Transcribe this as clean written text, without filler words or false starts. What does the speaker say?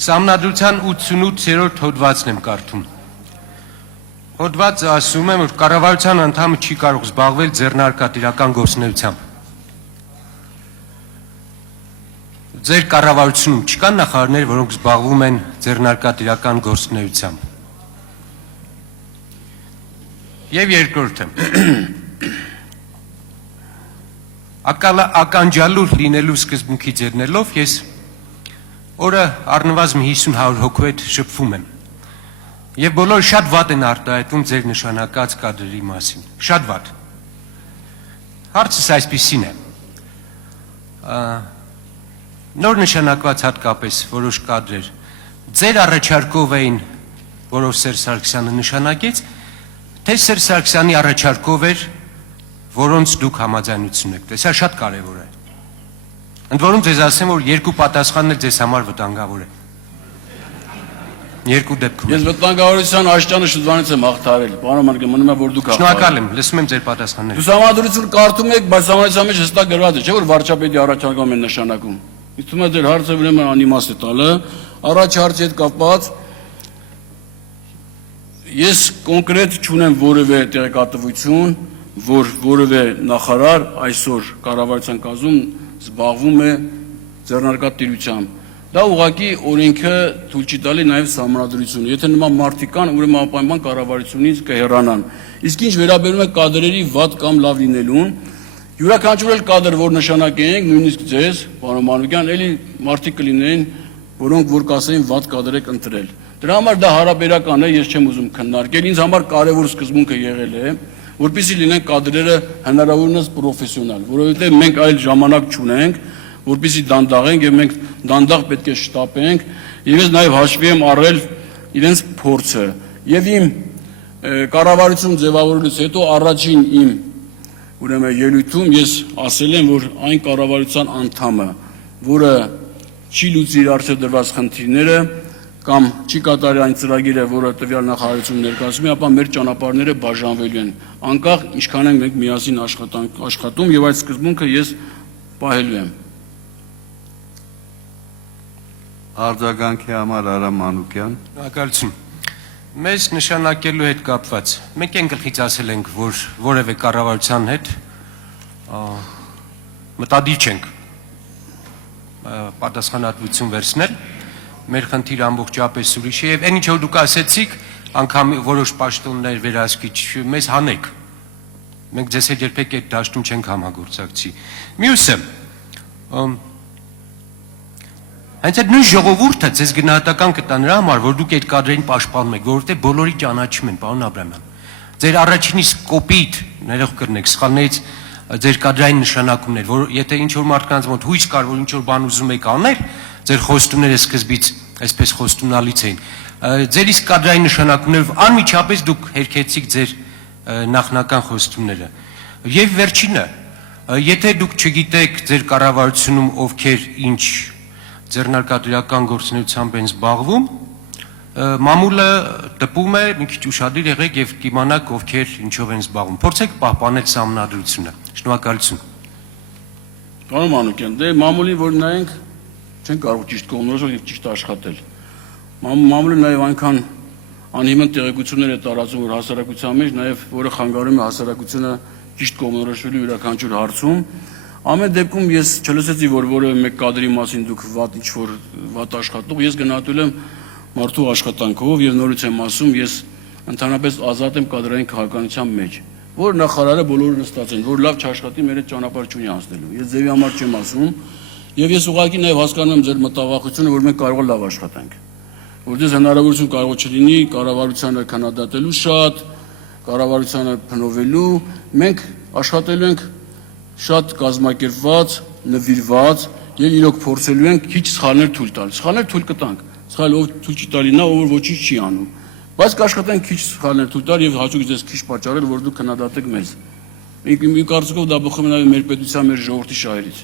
Սահմանադրության 88-րդ հոդվածն եմ կարդում։ Հոդվածը ասում է, որ կառավարության անդամը չի կարող զբաղվել ձեռնարկատիրական գործունեությամբ։ Ձեր կառավարությունում չկան նախարարներ, որոնք զբաղվում են ձեռնարկատիրական գործունեությամբ։ Եվ երկրորդը, ականջալուր լինելու սկզբունքից ելնելով ես օրը առնվազն 50-100 հոգու հետ շփվում եմ։ Եվ բոլորը շատ վատ են արտահայտվում ձեր նշանակած կադրերի մասին։ Շատ վատ։ Հարցս այսպիսին է։ Նոր նշանակված հատկապես որոշ կադրեր ձեր առաջարկով էին, որով Սերժ Սարգսյանը նշանակեց, թե Սերժ Սարգսյանի առաջարկով էր, որոնց դուք համաձայնություն եք։ Սա շատ կարևոր է։ Ընդ որում ձեզ ասեմ, որ երկու պատասխանն էլ ձեզ համար վտանգավոր է։ Երկու դեպքում։ Ես վտանգավորության աշճանը շրջանից եմ հաղթարել, պարոն Մարգարետ, մնում է որ դուք հաղթարել։ Շնորհակալ եմ, լսում եմ ձեր պատասխանները։ Դուք համադրություն կարդում եք, բայց համադրության մեջ հստակ գրված է, չէ՞ որ վարչապետի առաջարկում են նշանակում։ Իսկ թվում է ձեր հարցը ուրեմն անիմաստ է տալը, առաջ հարցի հետ կապված ես կոնկրետ չունեմ որևէ տեղեկատվություն, որ որևէ նախարար այսօր կառավարության կազմում զբաղվում է ձեռնարկատիրությամբ։ Դա ուղղակի օրենքը թույլ չի տալի նաև սահմանադրությունը։ Եթե նման մարդիկ կան, ուրեմն անպայման կառավարությունից կհեռանան։ Իսկ ինչ վերաբերում է կադրերի վատ կամ լավ լինելուն, յուրաքանչյուր էլ կադր, որ նշանակենք, նույնիսկ ձեզ, պարոն Մանուկյան, էլի մարդիկ կլինեն, որոնք որ կասեին վատ կադր եք ընտրել։ Դրա համար դա հարաբերական է, ես չեմ ուզում քննարկել, ինձ համար կարևոր սկզբունքը եղել է, որպեսզի լինեն կադրերը հնարավորինս պրոֆեսիոնալ, որովհետև մենք այլ ժամանակ չունենք, որպեսզի դանդաղենք եւ մենք դանդաղ պետք է շտապենք, եւ ես նաեւ հաշվի եմ առել իրենց փորձը։ Եվ իմ կառավարություն ձևավորելուց հետո առաջին իմ ուրեմն ելույթում ես ասել եմ, որ այն կառավարության անդամը, որը չի լուծի իր առջև դրված խնդիրները կամ չի կատարի այն ծրագիրը, որը տվյալ նախարարությունը ներկայացնում է, ապա մեր ճանապարհները բաժանվելու են, անկախ ինչքան ենք մենք միասին աշխատում եւ այդ սկզբունքը ես պահելու եմ։ Արձագանքի համար Արամ Մանուկյան։ Շնորհակալություն։ Մեզ նշանակելու հետ կապված, մենք են գլխից ասել ենք, որ որևէ կառավարության հետ մտադիր չենք պատասխանատվություն վերցնել, մեր խնդիրը ամբողջապես ուրիշ է, եւ այն ինչ որ դուք ասեցիք, անգամ որոշ պաշտոններ վերահսկիչ մեզ հանեք։ Մենք ձեզ հետ երբեք այդ դաշտում չենք համագործակցի։ Մյուսը, հենց այդ նույն ժողովուրդը ձեզ գնահատական կտա նրա համար, որ դուք այդ կադրերին պաշտպանում եք, որովհետև բոլորի ճանաչում են, պարոն Աբրամյան։ Ձեր առաջինից կոպիտ ներող կրնեք սխալներից ձեր կադրային նշանակումներ, որ եթե ինչ որ մարդկանց մոտ հույս կար, որ ինչ որ բան ուզում եք անել, ձեր խոստումները սկզբից այսպես խոստումնալից էին։ Ձեր իսկ կադրային նշանակումներով անմիջապես դուք հերքեցիք ձեր նախնական խոստումները։ Եվ վերջինը, եթե դուք չգիտեք ձեր կառավարությունում ովքեր ինչ ձեռնարկատիրական գործունեությամբ են զբաղվում, մամուլը տպում է, մի քիչ ուշադիր եղեք եւ կիմանաք ովքեր ինչով են զբաղվում։ Փորձեք պահպանել սահմանադրությունը։ Շնորհակալություն։ Պարոն Մանուկյան, դե մամուլին որ նայենք, չեն կարող ճիշտ կողմնորոշել եւ ճիշտ աշխատել։ Մամուլը նաեւ այնքան անհիմն տեղեկություններ է տարածում, որ հասարակության մեջ նաեւ որը խանգարում է հասարակությունը ճիշտ կողմնորոշվելու յուրաքանչյուր հարցում։ Ամեն դեպքում ես չլսեցի, որ որևէ մեկ կադրի մասին դուք վատ ինչ-որ վատ աշխատող, ես գնահատել եմ մարդու աշխատանքով եւ նորից եմ ասում, ես ընդհանրապես ազատ եմ կադրային քաղաքականության մեջ, որ նախարարը բոլորը նստած են, որ լավ չաշխատի, մեր այդ ճանապարհ չունի անցնելու։ Ես ձեւի համար չեմ ասում, եւ ես ուղղակի նաեւ հասկանում եմ ձեր մտավախությունը, որ մենք կարող ենք լավ աշխատանք։ Որտեղ հնարավորություն կարող չլինի կառավարությանը քննադատելու շատ, կառավարությանը փնովելու, մենք աշխատելու ենք շատ կազմակերպված, նվիրված եւ իրոք փորձելու ենք քիչ սխալներ թույլ տալ։ Սխալներ թույլ կտանք։ Սխալ ով թույլ չի տալի նա, ով ոչինչ չի անում։ Բայց կաշխատենք քիչ սխալներ թույլ տալ եւ հաջող ձեզ քիչ պատճառել, որ դուք քննադատեք մեզ։ Իմ կարծիքով դա բխում է նաեւ մեր պետության, մեր ժողովրդի շահերից։